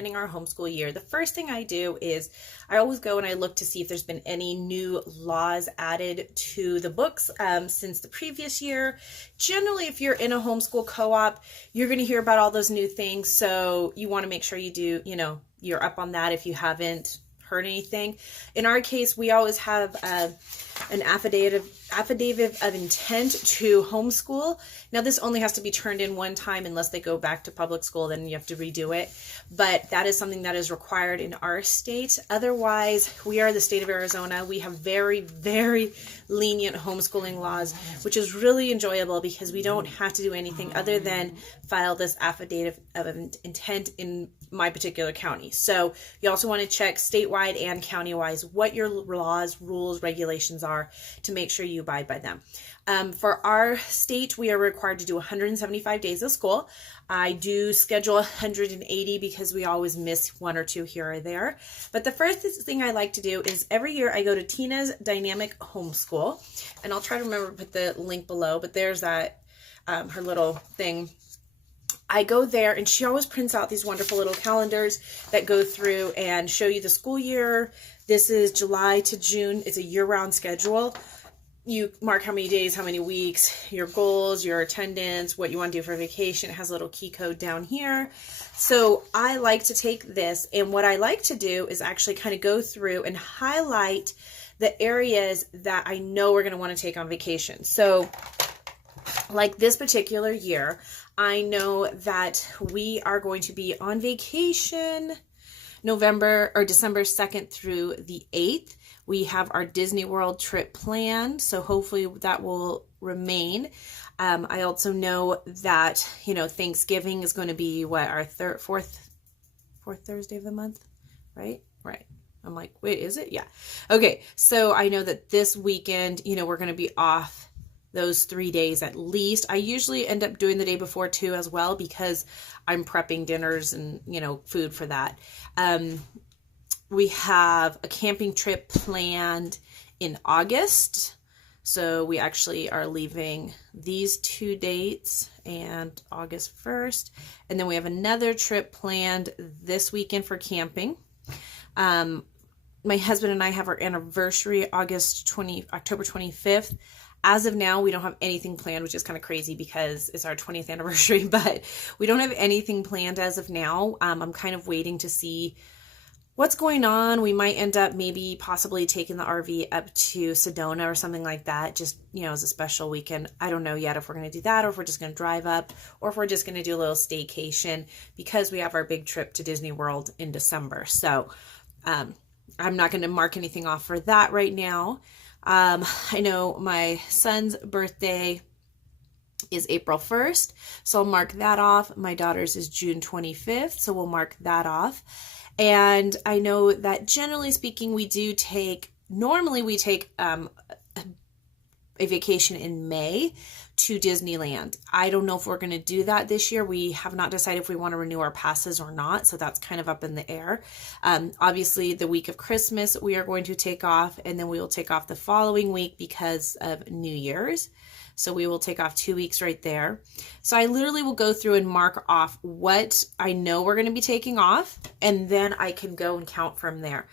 planning our homeschool year, the first thing I do is I always go and I look to see if there's been any new laws added to the books since the previous year. Generally, if you're in a homeschool co-op, you're going to hear about all those new things. So you want to make sure you do, you're up on that if you haven't heard anything. In our case, we always have an affidavit of intent to homeschool. Now, this only has to be turned in one time unless they go back to public school, then you have to redo it. But that is something that is required in our state. Otherwise, we are the state of Arizona. We have very, very lenient homeschooling laws, which is really enjoyable because we don't have to do anything other than file this affidavit of intent in my particular county. So you also want to check statewide and county-wise what your laws, rules, regulations are to make sure you abide by them. For our state, we are required to do 175 days of school. I do schedule 180 because we always miss one or two here or there. But the first thing I like to do is every year I go to Tina's Dynamic Homeschool, and I'll try to remember to put the link below, but there's that, her little thing. I go there and she always prints out these wonderful little calendars that go through and show you the school year. This is July to June. It's a year-round schedule. You mark how many days, how many weeks, your goals, your attendance, what you want to do for vacation. It has a little key code down here. So I like to take this, and what I like to do is actually kind of go through and highlight the areas that I know we're going to want to take on vacation. So like this particular year, I know that we are going to be on vacation December 2nd through the 8th. We have our Disney World trip planned, so hopefully that will remain. I also know that, Thanksgiving is going to be our fourth Thursday of the month, right? Right. I'm like, wait, is it? Yeah. Okay. So I know that this weekend, we're going to be off those 3 days at least. I usually end up doing the day before too as well because I'm prepping dinners and, food for that. We have a camping trip planned in August. So we actually are leaving these 2 dates and August 1st. And then we have another trip planned this weekend for camping. My husband and I have our anniversary October 25th. As of now, we don't have anything planned, which is kind of crazy because it's our 20th anniversary, but we don't have anything planned as of now. I'm kind of waiting to see what's going on. We might end up possibly taking the RV up to Sedona or something like that, just, as a special weekend. I don't know yet if we're going to do that or if we're just going to drive up or if we're just going to do a little staycation because we have our big trip to Disney World in December. So I'm not going to mark anything off for that right now. I know my son's birthday is April 1st, so I'll mark that off. My daughter's is June 25th, so we'll mark that off. And I know that generally speaking, normally we take a vacation in May to Disneyland. I don't know if we're going to do that this year. We have not decided if we want to renew our passes or not, so that's kind of up in the air. Obviously, the week of Christmas, we are going to take off, and then we will take off the following week because of New Year's. So we will take off 2 weeks right there. So I literally will go through and mark off what I know we're going to be taking off, and then I can go and count from there.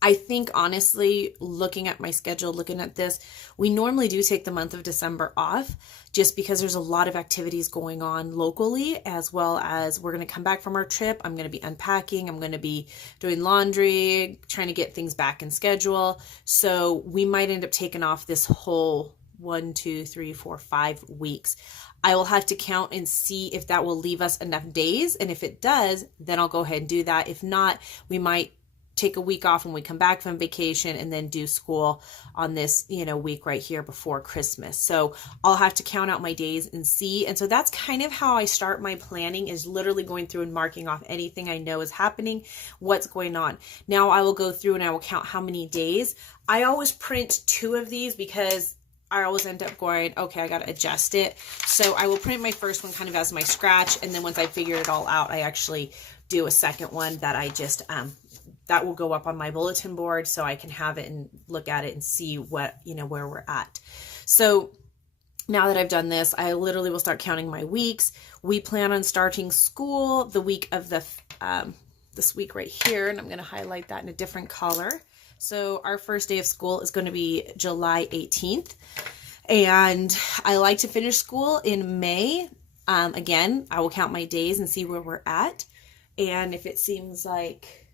I think, honestly, looking at my schedule, looking at this, we normally do take the month of December off just because there's a lot of activities going on locally, as well as we're going to come back from our trip. I'm going to be unpacking. I'm going to be doing laundry, trying to get things back in schedule. So we might end up taking off this whole 1, 2, 3, 4, 5 weeks. I will have to count and see if that will leave us enough days. And if it does, then I'll go ahead and do that. If not, we might take a week off when we come back from vacation and then do school on this, week right here before Christmas. So I'll have to count out my days and see. And so that's kind of how I start my planning, is literally going through and marking off anything I know is happening, what's going on. Now I will go through and I will count how many days. I always print 2 of these because I always end up going, okay, I got to adjust it. So I will print my first one kind of as my scratch. And then once I figure it all out, I actually do a second one that I just, that will go up on my bulletin board so I can have it and look at it and see what, where we're at. So now that I've done this, I literally will start counting my weeks. We plan on starting school the week of the, this week right here, and I'm going to highlight that in a different color. So our first day of school is going to be July 18th, and I like to finish school in May. Again, I will count my days and see where we're at, and if it seems like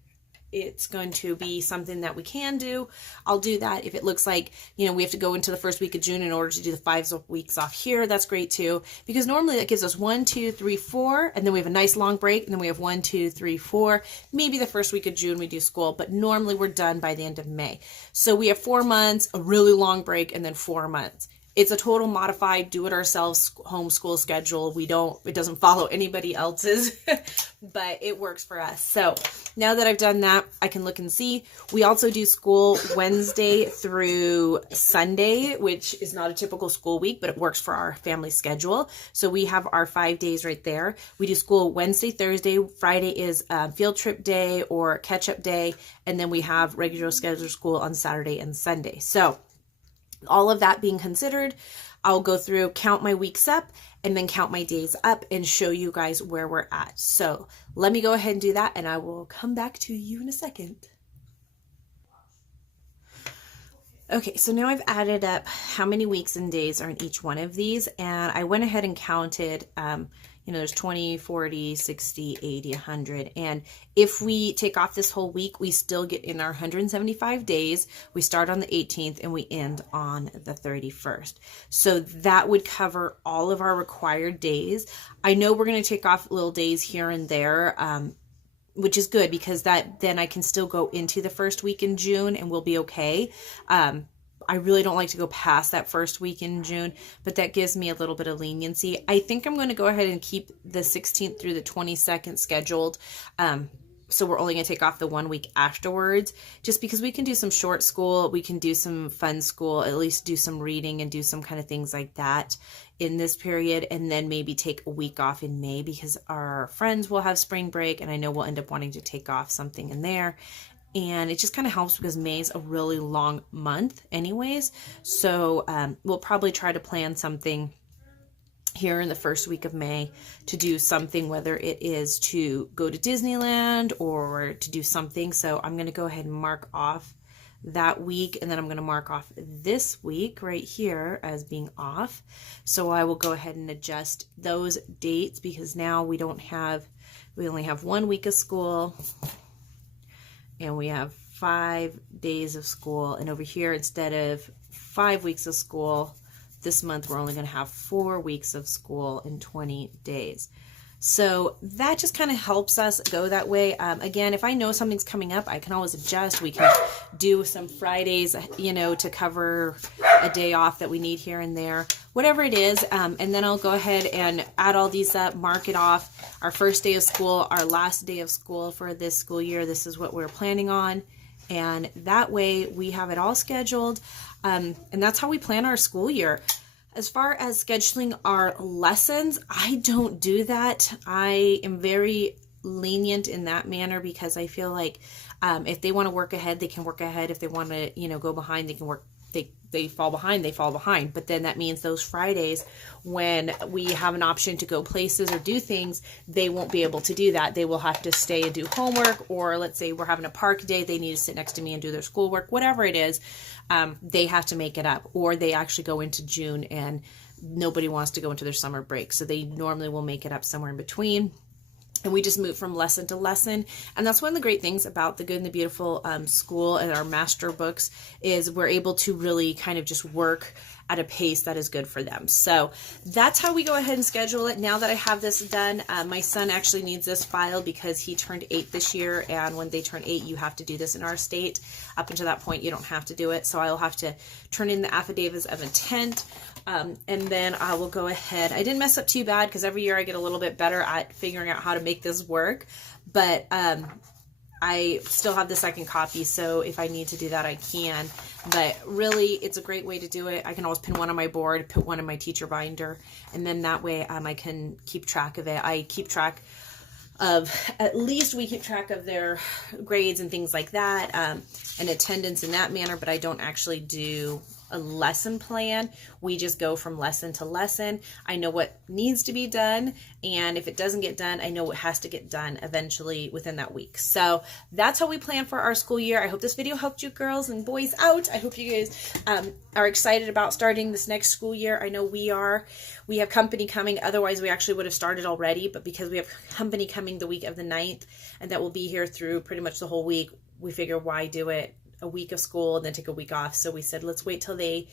it's going to be something that we can do, I'll do that. If it looks like, you know, we have to go into the first week of June in order to do the 5 weeks off here, that's great too, because normally that gives us 1, 2, 3, 4, and then we have a nice long break, and then we have 1, 2, 3, 4. Maybe the first week of June we do school, but normally we're done by the end of May. So we have 4 months, a really long break, and then 4 months. It's a total modified, do-it-ourselves homeschool schedule. It doesn't follow anybody else's, but it works for us. So now that I've done that, I can look and see. We also do school Wednesday through Sunday, which is not a typical school week, but it works for our family schedule. So we have our 5 days right there. We do school Wednesday, Thursday, Friday is field trip day or catch-up day, and then we have regular scheduled school on Saturday and Sunday. So all of that being considered, I'll go through, count my weeks up, and then count my days up and show you guys where we're at. So let me go ahead and do that, and I will come back to you in a second. Okay, so now I've added up how many weeks and days are in each one of these, and I went ahead and counted, you know, there's 20, 40, 60, 80, 100. And if we take off this whole week, we still get in our 175 days. We start on the 18th and we end on the 31st. So that would cover all of our required days. I know we're going to take off little days here and there, which is good because then I can still go into the first week in June and we'll be okay. I really don't like to go past that first week in June, but that gives me a little bit of leniency. I think I'm going to go ahead and keep the 16th through the 22nd scheduled. So we're only going to take off the 1 week afterwards, just because we can do some short school, we can do some fun school, at least do some reading and do some kind of things like that in this period, and then maybe take a week off in May because our friends will have spring break, and I know we'll end up wanting to take off something in there. And it just kind of helps because May is a really long month anyways. So we'll probably try to plan something here in the first week of May to do something, whether it is to go to Disneyland or to do something. So I'm going to go ahead and mark off that week, and then I'm going to mark off this week right here as being off. So I will go ahead and adjust those dates because now we only have 1 week of school. And we have 5 days of school. And over here, instead of 5 weeks of school, this month we're only going to have 4 weeks of school in 20 days. So that just kind of helps us go that way. Again, if I know something's coming up, I can always adjust. We can do some Fridays, you know, to cover a day off that we need here and there, whatever it is. And then I'll go ahead and add all these up, mark it off. Our first day of school, our last day of school for this school year, this is what we're planning on. And that way we have it all scheduled. And that's how we plan our school year. As far as scheduling our lessons, I don't do that. I am very lenient in that manner because I feel like if they want to work ahead, they can work ahead. If they want to, you know, go behind, they can work. They fall behind, they fall behind. But then that means those Fridays when we have an option to go places or do things, they won't be able to do that. They will have to stay and do homework, or let's say we're having a park day, they need to sit next to me and do their schoolwork, whatever it is, they have to make it up. Or they actually go into June and nobody wants to go into their summer break. So they normally will make it up somewhere in between. And we just move from lesson to lesson. And that's one of the great things about the Good and the Beautiful school and our master books is we're able to really kind of just work at a pace that is good for them. So that's how we go ahead and schedule it. Now that I have this done, my son actually needs this filed because he turned 8 this year. And when they turn 8, you have to do this in our state. Up until that point, you don't have to do it. So I'll have to turn in the affidavits of intent. And then I will go ahead. I didn't mess up too bad because every year I get a little bit better at figuring out how to make this work. But I still have the second copy, so if I need to do that, I can. But really, it's a great way to do it. I can always pin one on my board, put one in my teacher binder, and then that way I can keep track of it. I keep track of, at least we keep track of their grades and things like that, and attendance in that manner, but I don't actually do a lesson plan. We just go from lesson to lesson. I know what needs to be done, and if it doesn't get done, I know what has to get done eventually within that week. So that's how we plan for our school year. I hope this video helped you girls and boys out. I hope you guys are excited about starting this next school year. I know we are. We have company coming. Otherwise, we actually would have started already, but because we have company coming the week of the 9th, and that will be here through pretty much the whole week, we figure why do it a week of school and then take a week off. So we said, let's wait till they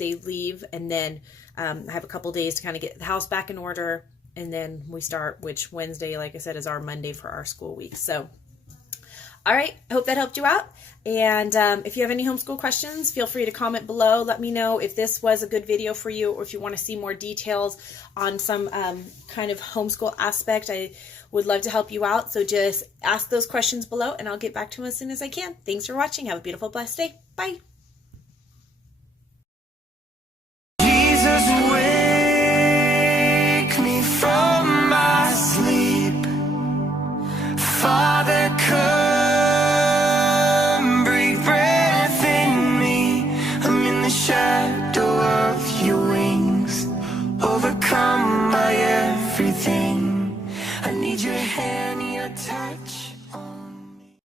leave, and then have a couple days to kind of get the house back in order. And then we start, which Wednesday, like I said, is our Monday for our school week. So, all right, I hope that helped you out. And if you have any homeschool questions, feel free to comment below. Let me know if this was a good video for you, or if you want to see more details on some kind of homeschool aspect. I would love to help you out. So just ask those questions below, and I'll get back to them as soon as I can. Thanks for watching. Have a beautiful, blessed day. Bye. Jesus, wake me from my sleep.